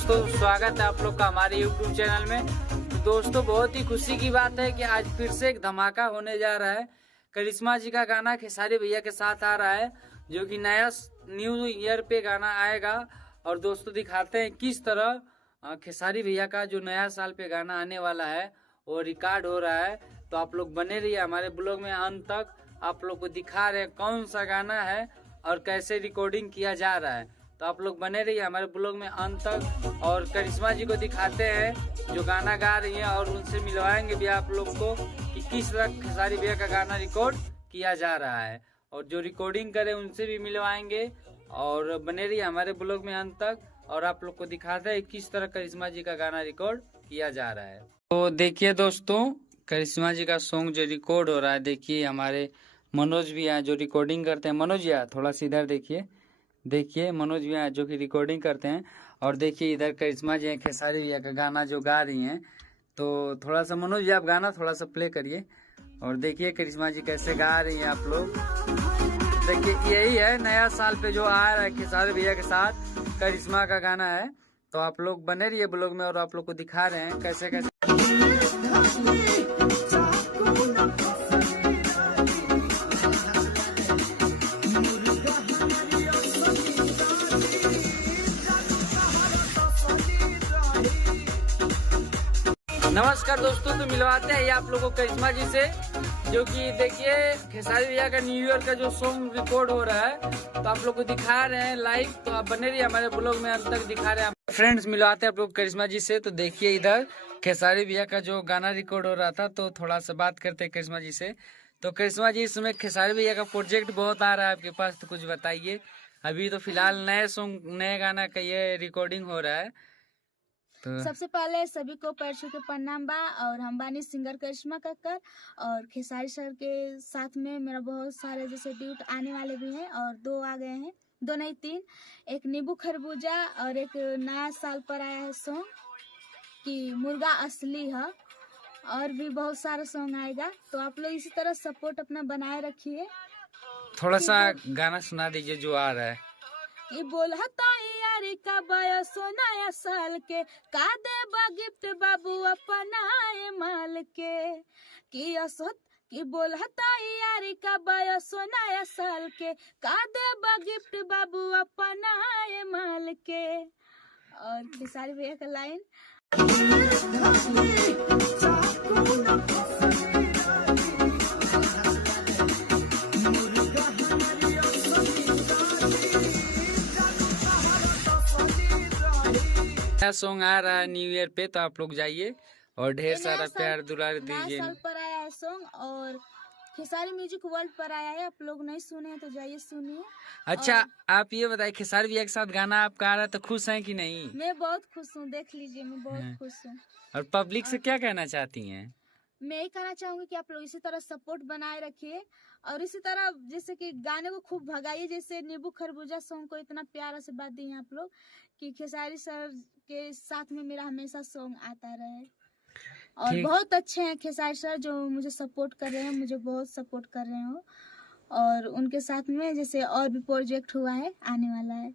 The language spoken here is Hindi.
दोस्तों, स्वागत है आप लोग का हमारे YouTube चैनल में। तो दोस्तों, बहुत ही खुशी की बात है कि आज फिर से एक धमाका होने जा रहा है। करिश्मा जी का गाना खेसारी भैया के साथ आ रहा है, जो कि नया न्यू ईयर पे गाना आएगा। और दोस्तों, दिखाते हैं किस तरह खेसारी भैया का जो नया साल पे गाना आने वाला है वो रिकॉर्ड हो रहा है। तो आप लोग बने रहिए हमारे ब्लॉग में अंत तक। आप लोग को दिखा रहे हैं कौन सा गाना है और कैसे रिकॉर्डिंग किया जा रहा है। तो आप लोग बने रहिए हमारे ब्लॉग में अंत तक। और करिश्मा जी को दिखाते हैं जो गाना गा रही हैं, और उनसे मिलवाएंगे भी आप लोग को कि किस तरह खेसारी भैया का गाना रिकॉर्ड किया जा रहा है। और जो रिकॉर्डिंग करे उनसे भी मिलवाएंगे। और बने रहिए हमारे ब्लॉग में अंत तक, और आप लोग को दिखाते हैं किस तरह करिश्मा जी का गाना रिकॉर्ड किया जा रहा है। तो देखिए दोस्तों, करिश्मा जी का सॉन्ग जो रिकॉर्ड हो रहा है, देखिए हमारे मनोज भी हैं जो रिकॉर्डिंग करते हैं। मनोज जी थोड़ा सा इधर देखिए मनोज भैया जो कि रिकॉर्डिंग करते हैं। और देखिए इधर करिश्मा जी हैं खेसारी भैया का गाना जो गा रही हैं। तो थोड़ा सा मनोज जी आप गाना थोड़ा सा प्ले करिए, और देखिए करिश्मा जी कैसे गा रही हैं। आप लोग देखिए, यही है नया साल पे जो आ रहा है खेसारी भैया के साथ करिश्मा का गाना है। तो आप लोग बने रहिए ब्लॉग में, और आप लोग को दिखा रहे हैं कैसे कैसे। नमस्कार दोस्तों, तो मिलवाते हैं ये आप लोगों को करिश्मा जी से, जो कि देखिए खेसारी भैया का न्यू ईयर का जो सॉन्ग रिकॉर्ड हो रहा है। तो आप लोग को दिखा रहे हैं लाइव। तो आप बने रहिए हमारे ब्लॉग में अंत तक, दिखा रहे हैं फ्रेंड्स। मिलवाते हैं आप लोग करिश्मा जी से। तो देखिए इधर खेसारी भैया का जो गाना रिकॉर्ड हो रहा था, तो थोड़ा सा बात करते हैं करिश्मा जी से। तो करिश्मा जी, इसमें खेसारी भैया का प्रोजेक्ट बहुत आ रहा है आपके पास, तो कुछ बताइए। अभी तो फिलहाल नए सॉन्ग नए गाना का ये रिकॉर्डिंग हो रहा है। तो सबसे पहले सभी को पैर छू के प्रणाम बा। और हम बानी सिंगर करिश्मा कक्कर, और खेसारी सर के साथ में मेरा बहुत सारे जैसे ड्यूट आने वाले भी हैं, और 2 आ गए हैं, 2 नहीं 3। एक नींबू खरबूजा, और एक नया साल पर आया है सॉन्ग कि मुर्गा असली है। और भी बहुत सारा सॉन्ग आएगा। तो आप लोग इसी तरह सपोर्ट अपना बनाए रखिए। थोड़ा सा गाना सुना दीजिए जो आ रहा है। कि बोल यारी का बयसो नया साल के, का देबा गिफ्ट बाबू अपनाए माल के। कि असत कि बोल यारी का बयसो नया साल के, का देबा गिफ्ट बाबू अपनाए माल के। और खेसारी भैया का लाइन, नया सॉन्ग आ रहा है न्यू ईयर पे, तो आप लोग जाइए और ढेर सारा प्यार दुलार नया दीजिए। साल पर आया है सॉन्ग, और खेसारी म्यूजिक वर्ल्ड पर आया है। आप लोग नहीं सुने हैं तो जाइए सुनिए। अच्छा, आप ये बताइए खेसारी भैया के साथ गाना आपका आ रहा है, तो खुश हैं कि नहीं? मैं बहुत खुश हूँ, देख लीजिए मैं बहुत खुश हूँ। और पब्लिक से क्या कहना चाहती हैं? मैं यही कहना चाहूंगी कि आप लोग इसी तरह सपोर्ट बनाए रखिए, और इसी तरह जैसे कि गाने को खूब भगाइए। जैसे नींबू खरबूजा सॉन्ग को इतना प्यार से बात दी आप लोग कि खेसारी सर के साथ में मेरा हमेशा सॉन्ग आता रहे। और बहुत अच्छे हैं खेसारी सर, जो मुझे सपोर्ट कर रहे हैं, मुझे बहुत सपोर्ट कर रहे हो। और उनके साथ में जैसे और भी प्रोजेक्ट हुआ है, आने वाला है।